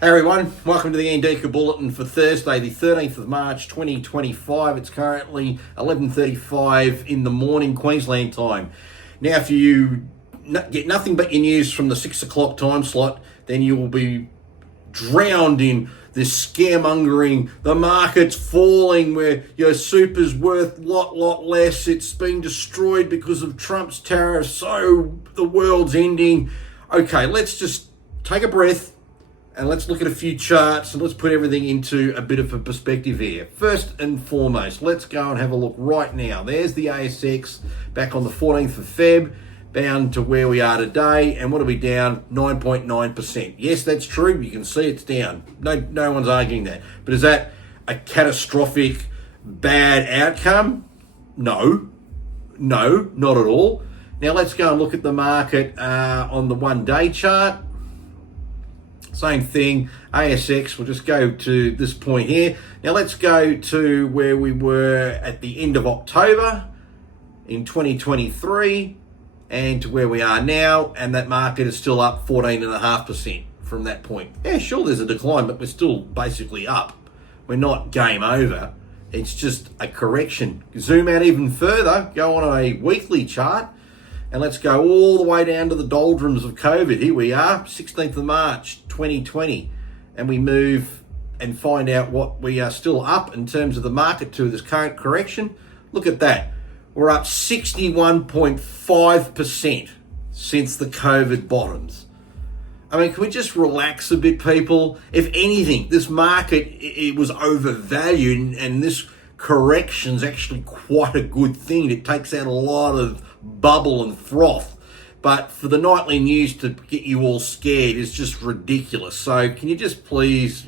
Hey everyone, welcome to the ANDIKA Bulletin for Thursday, the 13th of March 2025. It's currently 11:35 in the morning Queensland time. Now, if you get nothing but your news from the 6 o'clock time slot, then you will be drowned in this scaremongering. The market's falling, where your super's worth lot less. It's being destroyed because of Trump's tariffs. So the world's ending. Okay, let's just take a breath and let's look at a few charts and let's put everything into a bit of a perspective here. First and foremost, let's go and have a look right now. There's the ASX back on the 14th of Feb, bound to where we are today. And what are we down? 9.9%. Yes, that's true. You can see it's down. No one's arguing that. But is that a catastrophic bad outcome? No, not at all. Now let's go and look at the market on the 1-day chart. Same thing, ASX, we'll just go to this point here. Now let's go to where we were at the end of October in 2023 and to where we are now, and that market is still up 14.5% from that point. Yeah, sure, there's a decline, but we're still basically up. We're not game over. It's just a correction. Zoom out even further, go on a weekly chart, and let's go all the way down to the doldrums of COVID. Here we are, 16th of March, 2020. And we move and find out what we are still up in terms of the market to this current correction. Look at that. We're up 61.5% since the COVID bottoms. I mean, can we just relax a bit, people? If anything, this market, it was overvalued, and this correction's actually quite a good thing. It takes out a lot of bubble and froth, but for the nightly news to get you all scared is just ridiculous. So can you just please,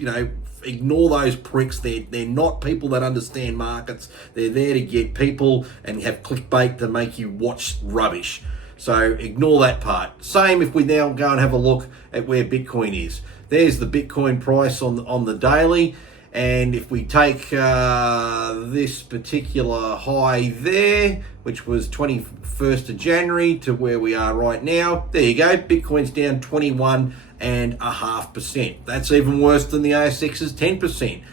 ignore those pricks. They're not people that understand markets. They're there to get people and have clickbait to make you watch rubbish. So ignore that part. Same if we now go and have a look at where Bitcoin is. There's the Bitcoin price on the daily. And if we take this particular high there, which was 21st of January, to where we are right now, there you go. Bitcoin's down 21.5%. That's even worse than the ASX's 10%.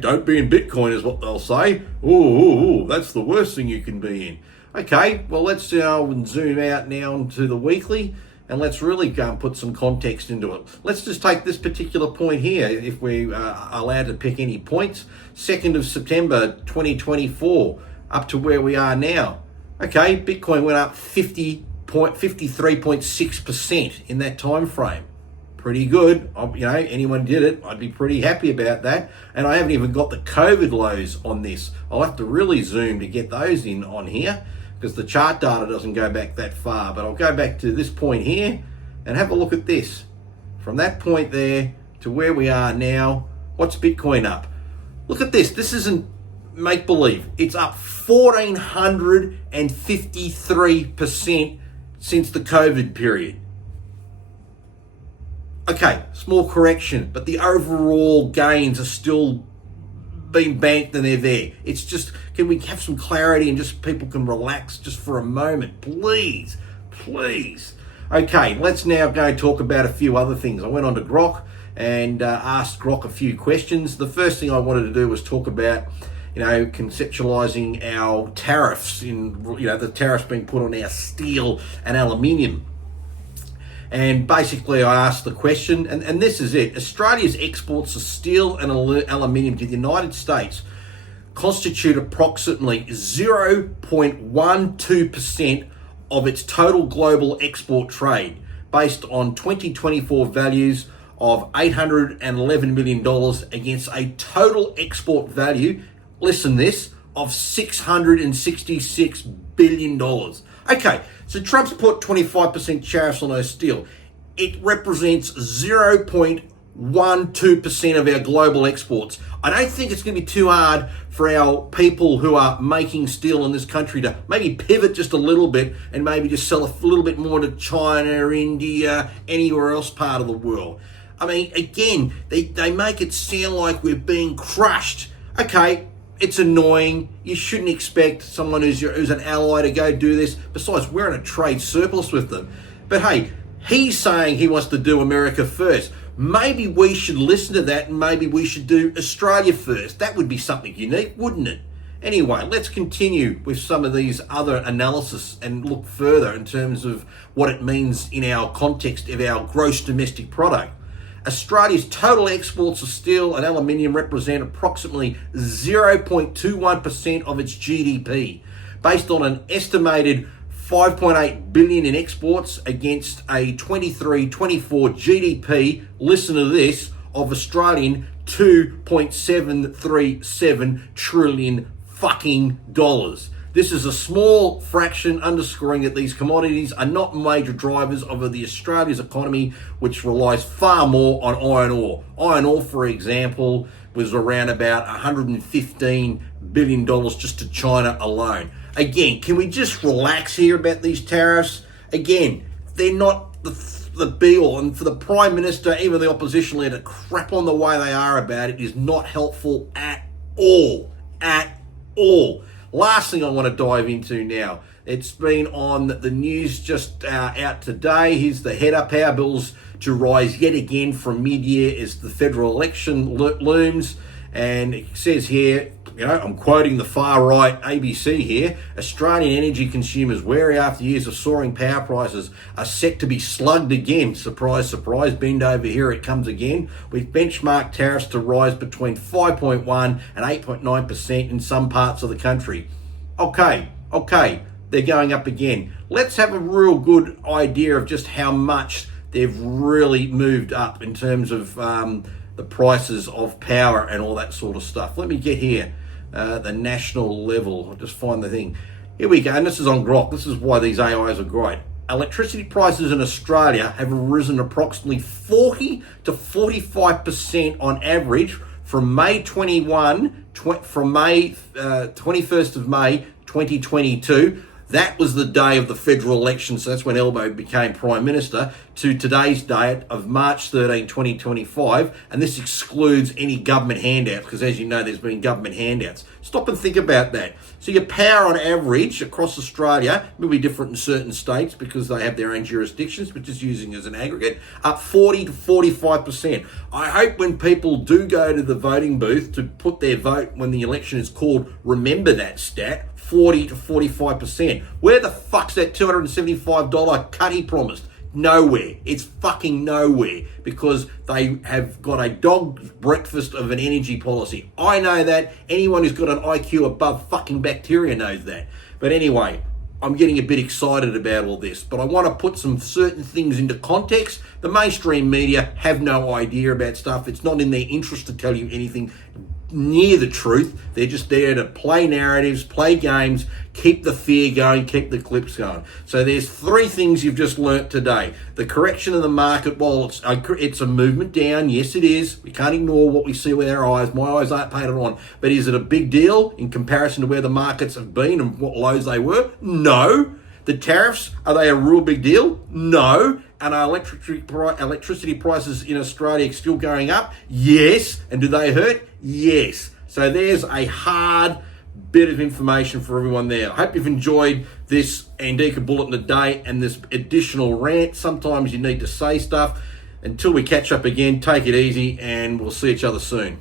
Don't be in Bitcoin is what they'll say. Ooh, that's the worst thing you can be in. Okay, well, let's zoom out now onto the weekly. And let's really go and put some context into it. Let's just take this particular point here, if we are allowed to pick any points. 2nd of September 2024, up to where we are now. Okay, Bitcoin went up 53.6% in that time frame. Pretty good. Anyone did it, I'd be pretty happy about that. And I haven't even got the COVID lows on this. I'll have to really zoom to get those in on here, because the chart data doesn't go back that far. But I'll go back to this point here and have a look at this. From that point there to where we are now, what's Bitcoin up? Look at this. This isn't make-believe. It's up 1,453% since the COVID period. Okay, small correction, but the overall gains are still being banked and they're there. It's just, can we have some clarity and just people can relax just for a moment, please? Okay, let's now go talk about a few other things. I went on to Grok and asked Grok a few questions. The first thing I wanted to do was talk about, conceptualizing our tariffs the tariffs being put on our steel and aluminium. And basically I asked the question, and this is it. Australia's exports of steel and aluminium to the United States constitute approximately 0.12% of its total global export trade, based on 2024 values of $811 million against a total export value, listen this, of $666 billion. Okay, so Trump's put 25% tariffs on our steel. It represents 0.12% of our global exports. I don't think it's going to be too hard for our people who are making steel in this country to maybe pivot just a little bit and maybe just sell a little bit more to China, India, anywhere else part of the world. I mean, again, they make it sound like we're being crushed. Okay, it's annoying. You shouldn't expect someone who's an ally to go do this. Besides, we're in a trade surplus with them. But hey, He's saying he wants to do America first. Maybe we should listen to that, and maybe we should do Australia first. That would be something unique, wouldn't it? Anyway, let's continue with some of these other analysis and look further in terms of what it means in our context of our gross domestic product. Australia's total exports of steel and aluminium represent approximately 0.21% of its GDP, based on an estimated 5.8 billion in exports against a 23-24 GDP, listen to this, of Australian 2.737 trillion fucking dollars. This is a small fraction, underscoring that these commodities are not major drivers of the Australia's economy, which relies far more on iron ore. Iron ore, for example, was around about $115 billion just to China alone. Again, can we just relax here about these tariffs? Again, they're not the be-all, and for the Prime Minister, even the opposition leader, crap on the way they are about it is not helpful at all. At all. Last thing I want to dive into now. It's been on the news just out today. Here's the header: power bills to rise yet again from mid-year as the federal election looms. And it says here, I'm quoting the far-right ABC here, Australian energy consumers, wary after years of soaring power prices, are set to be slugged again. Surprise, surprise, bend over here, it comes again, with benchmark tariffs to rise between 5.1 and 8.9% in some parts of the country. Okay, they're going up again. Let's have a real good idea of just how much they've really moved up in terms of the prices of power and all that sort of stuff. Let me get here, the national level. I'll just find the thing. Here we go, and this is on Grok. This is why these AIs are great. Electricity prices in Australia have risen approximately 40 to 45% on average from May 21st of May 2022. That was the day of the federal election, so that's when Elbow became Prime Minister, to today's date of March 13, 2025, and this excludes any government handouts, because as you know, there's been government handouts. Stop and think about that. So your power on average across Australia will be different in certain states because they have their own jurisdictions, but just using as an aggregate, up 40 to 45%. I hope when people do go to the voting booth to put their vote when the election is called, remember that stat. 40 to 45%. Where the fuck's that $275 cut he promised? Nowhere. It's fucking nowhere, because they have got a dog's breakfast of an energy policy. I know that. Anyone who's got an IQ above fucking bacteria knows that. But anyway, I'm getting a bit excited about all this, but I want to put some certain things into context. The mainstream media have no idea about stuff. It's not in their interest to tell you anything near the truth. They're just there to play narratives, play games, keep the fear going, keep the clips going. So there's three things you've just learnt today. The correction of the market, well, it's a movement down. Yes, it is. We can't ignore what we see with our eyes. My eyes aren't painted on. But is it a big deal in comparison to where the markets have been and what lows they were? No. The tariffs, are they a real big deal? No. And are electricity prices in Australia still going up? Yes. And do they hurt? Yes. So there's a hard bit of information for everyone there. I hope you've enjoyed this ANDIKA Bulletin today and this additional rant. Sometimes you need to say stuff. Until we catch up again, take it easy and we'll see each other soon.